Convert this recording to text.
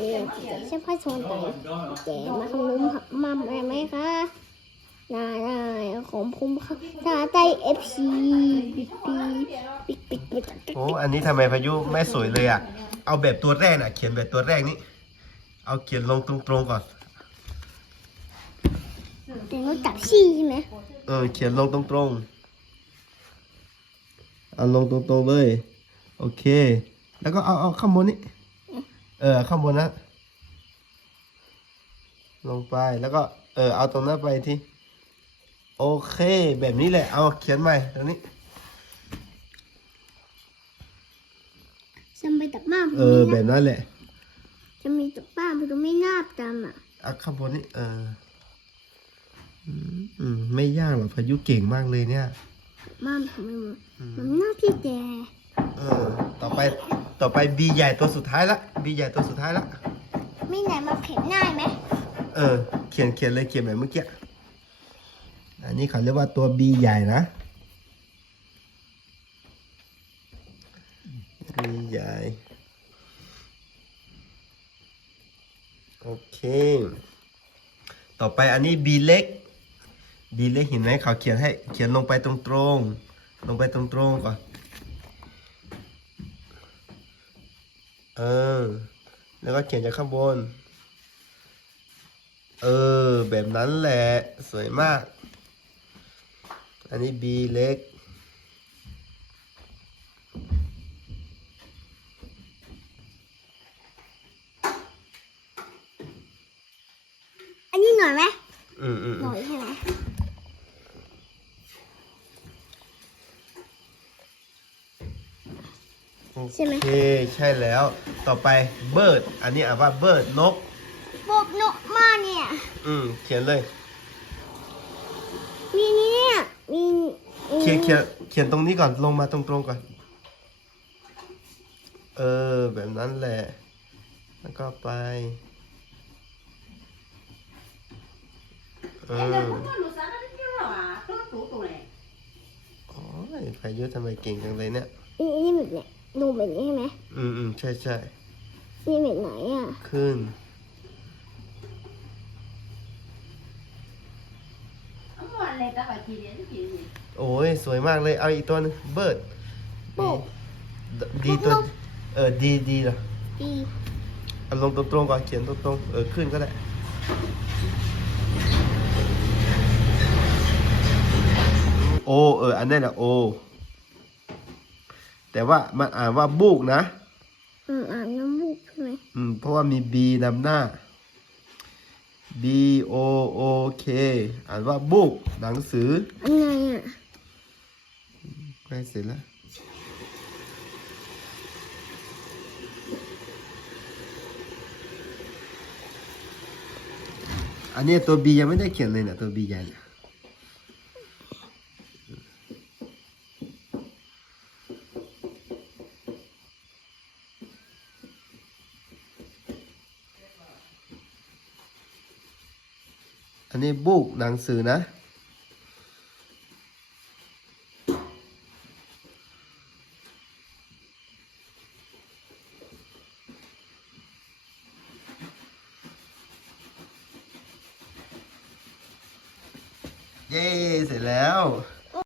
เรียนใช่พ่อชวนไปแกมาขนมมัมอะไรไหมคะนายของผมค่ะตาใจเอฟซีปิดปีปิดปิดปิดปิดโอ้อันนี้ทำไมพายุไม่สวยเลยอะ เอาแบบตัวแรกน่ะ เขียนแบบตัวแรกนี้ เอาเขียนลงตรงๆก่อนแต่เราจับซี่ใช่ไหมเออเขียนลงตรงๆเอาลงตรงๆเลย โอเค แล้วก็เอาเอาข้างบนนี้ เออข้างบนนะลงไปแล้วก็เออเอาตรงนั้นไปที่โอเคแบบนี้แหละเอาเขียนใหม่ตรงนี้ ฉันไปตับบ้านเออ แบบนั้นแหละจะมีตับบ้านไปดูไม่น่าจำอะเอาข้างบนนี่เอออืมอืมไม่ยากหรอกพายุเก่งมากเลยเนี่ย บ้านผมไม่หมดมันหน้าพี่แกเออ ต่อไป ต่อไปบีใหญ่ตัวสุดท้ายละบีใหญ่ตัวสุดท้ายละไม่ไหนมาเข็นง่ายไหมเออ เขียนเขียนเลยเขียนแบบเมื่อกี้ อันนี้เขาเรียกว่าตัว B ใหญ่นะ B ใหญ่ โอเค ต่อไปอันนี้ B เล็ก B เล็กเห็นไหมเขาเขียนให้เขียนลงไปตรงๆ ลงไปตรงๆก่อน เออ แล้วก็เขียนจากข้างบน เออ แบบนั้นแหละ สวยมาก อันนี้ B เล็ก อันนี้หน่อยไหมอืมอืมหอืน่มอยใช่ไหม โอเคใช่แล้ว ต่อไป bird อันนี้อ่านว่า bird นกโบบโนมาเนี่ย อืมเขียนเลย มีเนี่ยมีมีเขียนเขียนเขียนตรงนี้ก่อนลงมาตรงๆก่อน เออ แบบนั้นแหละ แล้วก็ไป เออโอ้ยพายุทำไมเก่งจังเลยเนี่ยนี่นี่แบบเนี่ย ดูแบบนี้ใช่ไหมอืมอืมใช่ใช่นี่แบบไหนอะ ขึ้นโอ้ย สวยมากเลย เอาอีกตัวหนึงเบิร์ดโบ๊ะดีตัว เออ ดีดีเหรอดีเอาลงตรงๆก่อน เขียนตรงๆ เออ ขึ้นก็ได้ โอ เออ อันนั้นแหละโอ แต่ว่ามันอ่านว่าบุกนะอืมอ่านน้ำมูกใช่ไหมอืมเพราะว่ามี B นำหน้า B O O K อ่านว่าบุกหนังสืออันไงอะใกล้เสร็จแล้วอันนี้ตัว B ยังไม่ได้เขียนเลยนะตัว B ใหญ่เนี่ย อันนี้บุกหนังสือนะ เย้ เสร็จแล้ว